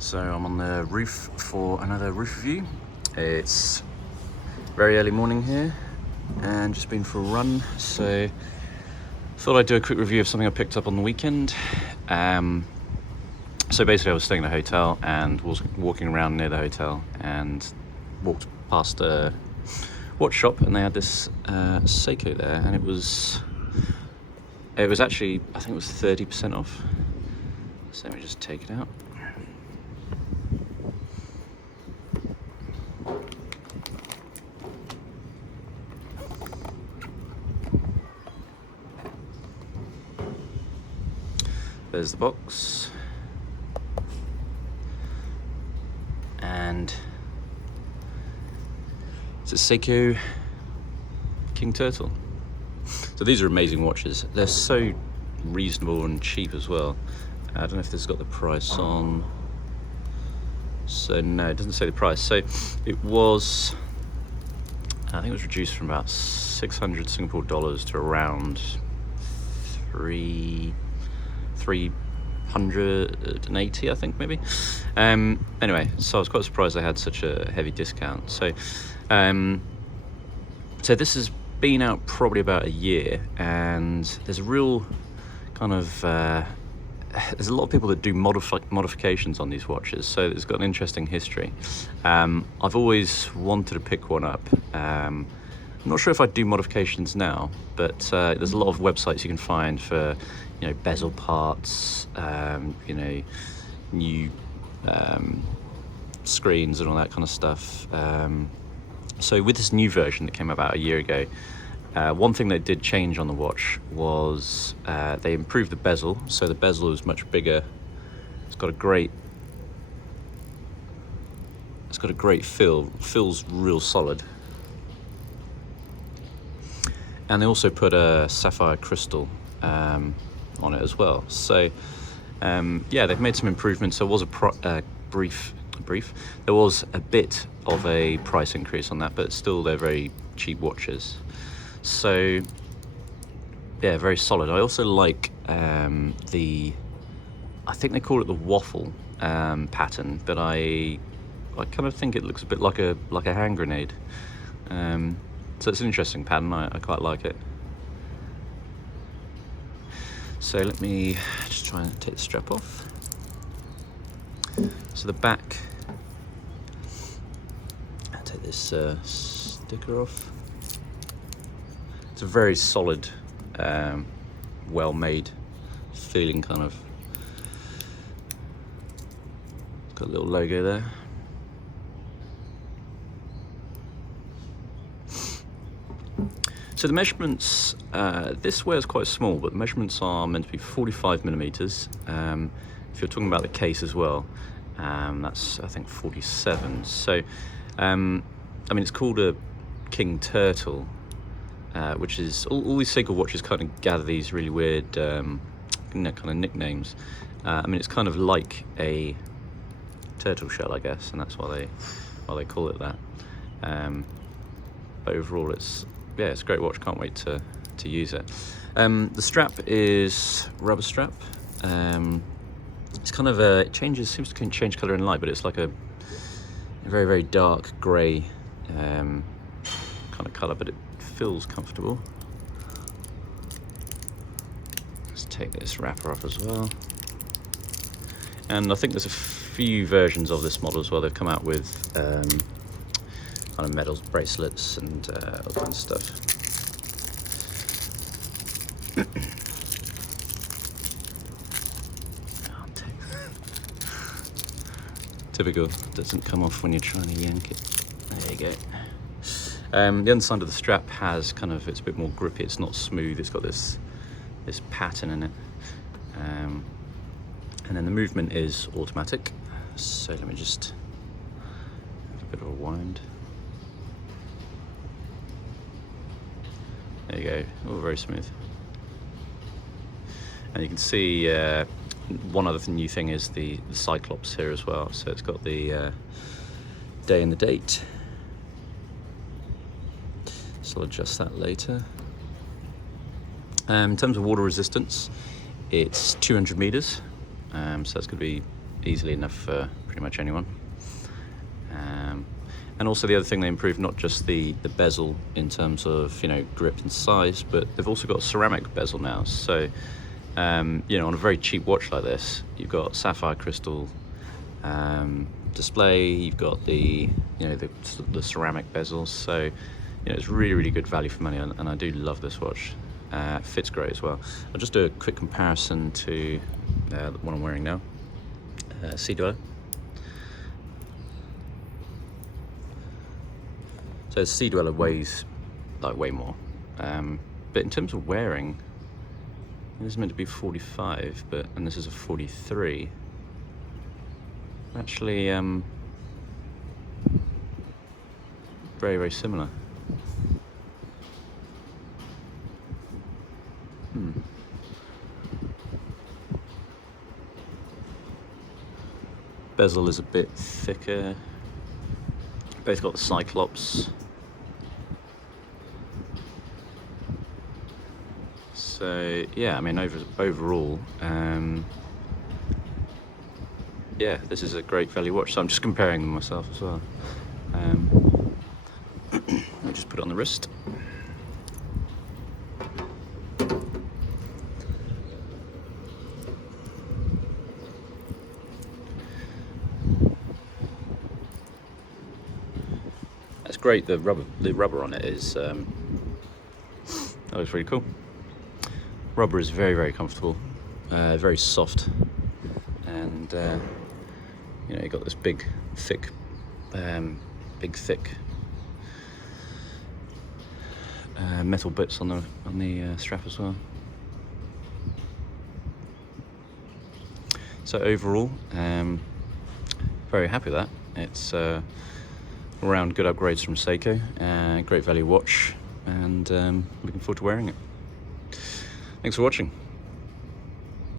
So I'm on the roof for another roof review. It's very early morning here and just been for a run, so thought I'd do a quick review of something I picked up on the weekend. So basically I was staying at a hotel and was walking around near the hotel and walked past a watch shop, and they had this Seiko there, and it was actually, I think it was 30% off. So let me just take it out. There's the box, and it's a Seiko King Turtle. So these are amazing watches. They're so reasonable and cheap as well. I don't know if this has got the price on. So no, it doesn't say the price. So it was, I think it was reduced from about 600 Singapore dollars to around 380, I think, maybe. Anyway, so I was quite surprised they had such a heavy discount. So so this has been out probably about a year, and there's a real kind of there's a lot of people that do modifications on these watches, so it's got an interesting history. I've always wanted to pick one up. I'm not sure if I'd do modifications now, but there's a lot of websites you can find for, you know, bezel parts, you know, new screens and all that kind of stuff. So with this new version that came about a year ago, one thing they did change on the watch was they improved the bezel. So the bezel is much bigger. It's got a great feel. Feels real solid. And they also put a sapphire crystal on it as well. So yeah, they've made some improvements. There was a brief. There was a bit of a price increase on that, but still they're very cheap watches. So yeah, very solid. I also like I think they call it the waffle pattern, but I kind of think it looks a bit like a hand grenade. So it's an interesting pattern. I quite like it. So let me just try and take the strap off. So the back, I'll take this sticker off. It's a very solid, well-made feeling kind of. It's got a little logo there. So the measurements, this wear is quite small, but the measurements are meant to be 45 millimeters. If you're talking about the case as well, that's, I think, 47. So, I mean, it's called a King Turtle, which is, all these Seiko watches kind of gather these really weird, you know, kind of nicknames. I mean, it's kind of like a turtle shell, I guess, and that's why they call it that. But overall, it's a great watch. Can't wait to use it. The strap is rubber strap. It's kind of it seems to change colour in light, but it's like a very, very dark grey kind of colour, but it feels comfortable. Let's take this wrapper off as well. And I think there's a few versions of this model as well. They've come out with kind of medals, bracelets, and all kinds of stuff. Typical, doesn't come off when you're trying to yank it. There you go. The underside of the strap has kind of, it's a bit more grippy. It's not smooth. It's got this pattern in it. And then the movement is automatic. So let me just have a bit of a wind. There you go. All very smooth. And you can see one other new thing is the Cyclops here as well. So it's got the day and the date. So I'll adjust that later. In terms of water resistance, it's 200 meters. So that's going to be easily enough for pretty much anyone. And also the other thing they improved, not just the bezel in terms of, you know, grip and size, but they've also got ceramic bezel now. So, you know, on a very cheap watch like this, you've got sapphire crystal display, you've got the, you know, the ceramic bezels. So, you know, it's really, really good value for money, and I do love this watch. Fits great as well. I'll just do a quick comparison to the one I'm wearing now, Sea Dweller. So the Sea Dweller weighs like way more, but in terms of wearing, this is meant to be 45, and this is a 43. Actually, very, very similar. Bezel is a bit thicker. Both got the Cyclops. So yeah, I mean overall, yeah, this is a great value watch. So I'm just comparing them myself as well. I'll just put it on the wrist. That's great. The rubber on it is that looks really cool. Rubber is very, very comfortable, very soft, and you know, you got this big, thick metal bits on the strap as well. So overall, very happy with that. It's around good upgrades from Seiko, great value watch, and looking forward to wearing it. Thanks for watching.